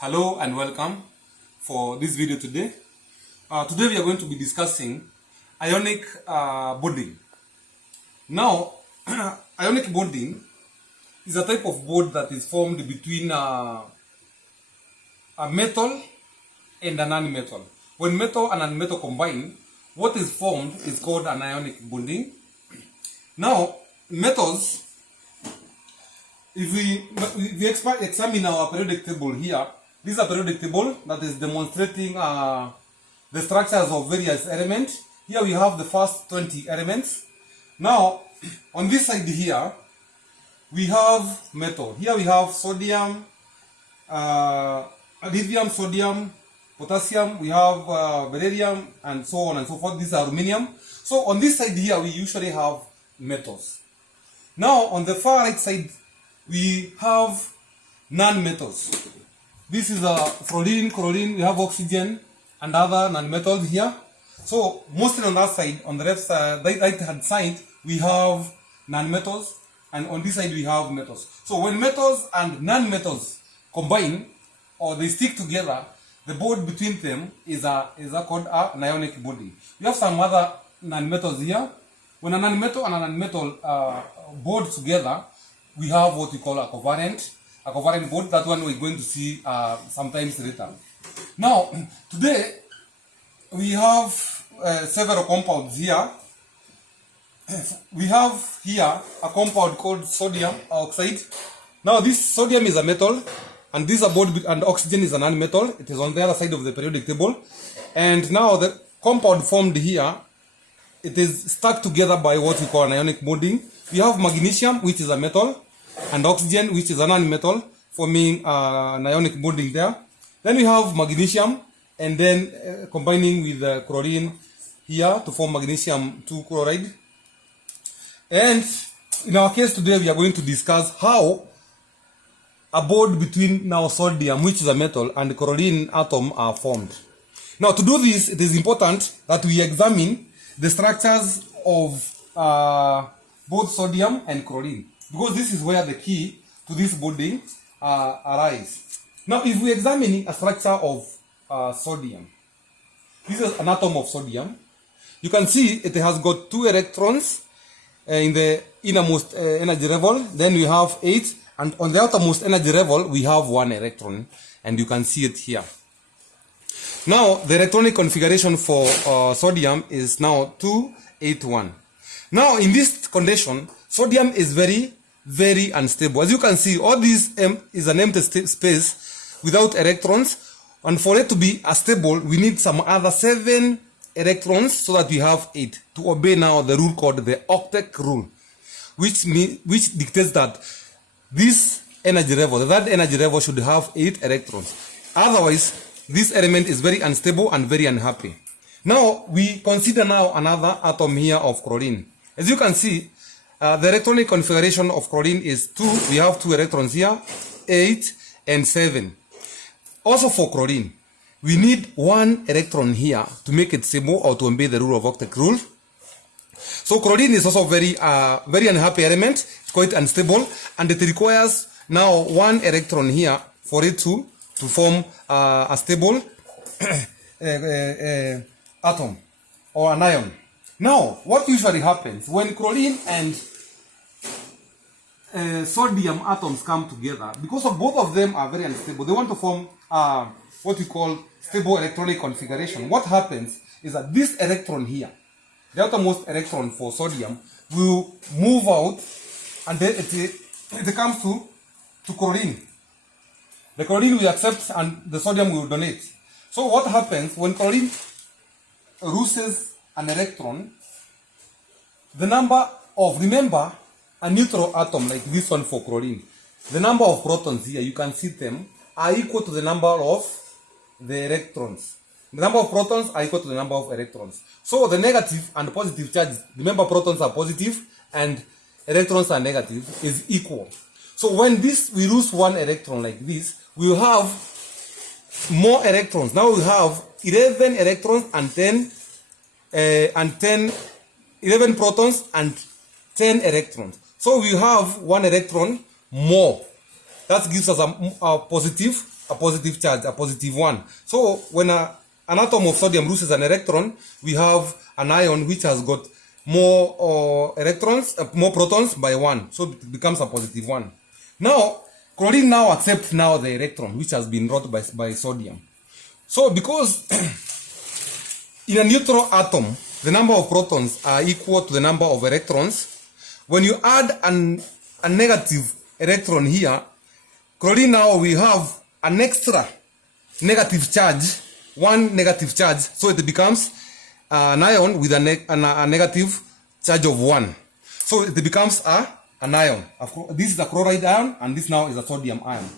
Hello and welcome for this video today. Today we are going to be discussing ionic bonding. Now, ionic bonding is a type of bond that is formed between a metal and a non-metal. When metal and non-metal combine, what is formed is called an ionic bonding. Now, metals, if we examine our periodic table here, this is a periodic table that is demonstrating the structures of various elements. Here we have the first 20 elements. Now, on this side here, we have metal. Here we have sodium, lithium, sodium, potassium, we have beryllium, and so on and so forth. This is aluminium. So on this side here, we usually have metals. Now, on the far right side, we have non-metals. This is fluorine, chlorine, we have oxygen and other non-metals here. So mostly on that side, on the left side, right hand side, we have non-metals, and on this side we have metals. So when metals and non-metals combine or they stick together, the bond between them is called an ionic bonding. We have some other non-metals here. When a non-metal and a non-metal bond together, we have what we call a covalent bond. That one we're going to see sometimes later. Now, today we have several compounds here. We have here a compound called sodium oxide. Now, this sodium is a metal, and this bond and oxygen is a non-metal. It is on the other side of the periodic table. And now the compound formed here, it is stuck together by what we call an ionic bonding. We have magnesium, which is a metal, and oxygen, which is a non-metal, forming an ionic bonding there. Then we have magnesium, and then combining with chlorine here to form magnesium 2 chloride. And in our case today, we are going to discuss how a bond between now sodium, which is a metal, and chlorine atom are formed. Now, to do this, it is important that we examine the structures of both sodium and chlorine, because this is where the key to this bonding arise. Now, if we examine a structure of sodium, this is an atom of sodium. You can see it has got 2 electrons in the innermost energy level. Then we have 8, and on the outermost energy level, we have 1 electron, and you can see it here. Now, the electronic configuration for sodium is now 281. Now, in this condition, sodium is very, very unstable. As you can see, all this is an empty space without electrons. And for it to be stable, we need some other 7 electrons so that we have 8 to obey now the rule called the octet rule, which dictates that this energy level, that energy level should have 8 electrons. Otherwise, this element is very unstable and very unhappy. Now, we consider now another atom here of chlorine. As you can see, the electronic configuration of chlorine is 2. We have 2 electrons here, 8 and 7. Also for chlorine, we need 1 electron here to make it stable or to obey the rule of octet rule. So chlorine is also very unhappy element. It's quite unstable, and it requires now 1 electron here for it to form a stable atom or an ion. Now, what usually happens when chlorine and sodium atoms come together, because of both of them are very unstable, they want to form what we call stable electronic configuration. What happens is that this electron here, the outermost electron for sodium, will move out, and then it comes to chlorine. The chlorine will accept, and the sodium will donate. So what happens when chlorine loses an electron, the number of, remember, a neutral atom like this one for chlorine, the number of protons here, you can see them, are equal to the number of the electrons. The number of protons are equal to the number of electrons. So the negative and positive charges, remember protons are positive and electrons are negative, is equal. So when we lose 1 electron like this, we will have more electrons. Now we have 11 electrons and 11 protons and 10 electrons. So we have 1 electron more. That gives us a positive a positive charge, a positive one. So when an atom of sodium loses an electron, we have an ion which has got more electrons, more protons by 1. So it becomes a positive one. Now, chlorine now accepts now the electron which has been brought by sodium. So because in a neutral atom, the number of protons are equal to the number of electrons, when you add a negative electron here, chlorine now we have an extra negative charge, one negative charge, so it becomes an ion with a negative charge of 1. So it becomes an ion. This is a chloride ion, and this now is a sodium ion.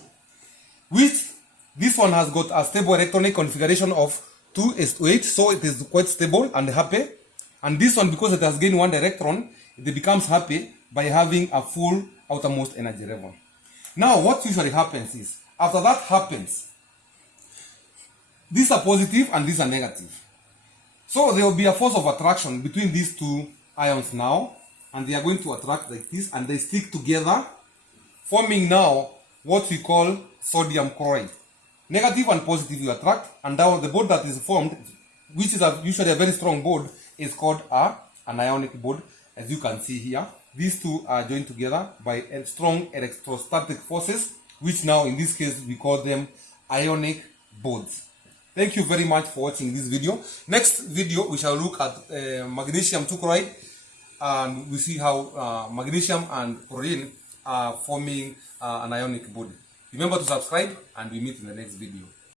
Which this one has got a stable electronic configuration of 2s8, so it is quite stable and happy. And this one, because it has gained 1 electron, it becomes happy by having a full outermost energy level. Now, what usually happens is, after that happens, these are positive and these are negative. So there will be a force of attraction between these two ions now, and they are going to attract like this, and they stick together, forming now what we call sodium chloride. Negative and positive you attract, and now the bond that is formed, which is usually a very strong bond, is called an ionic bond, as you can see here. These two are joined together by strong electrostatic forces, which now in this case we call them ionic bonds. Thank you very much for watching this video. Next video we shall look at magnesium 2 chloride, and we see how magnesium and chlorine are forming an ionic bond. Remember to subscribe, and we meet in the next video.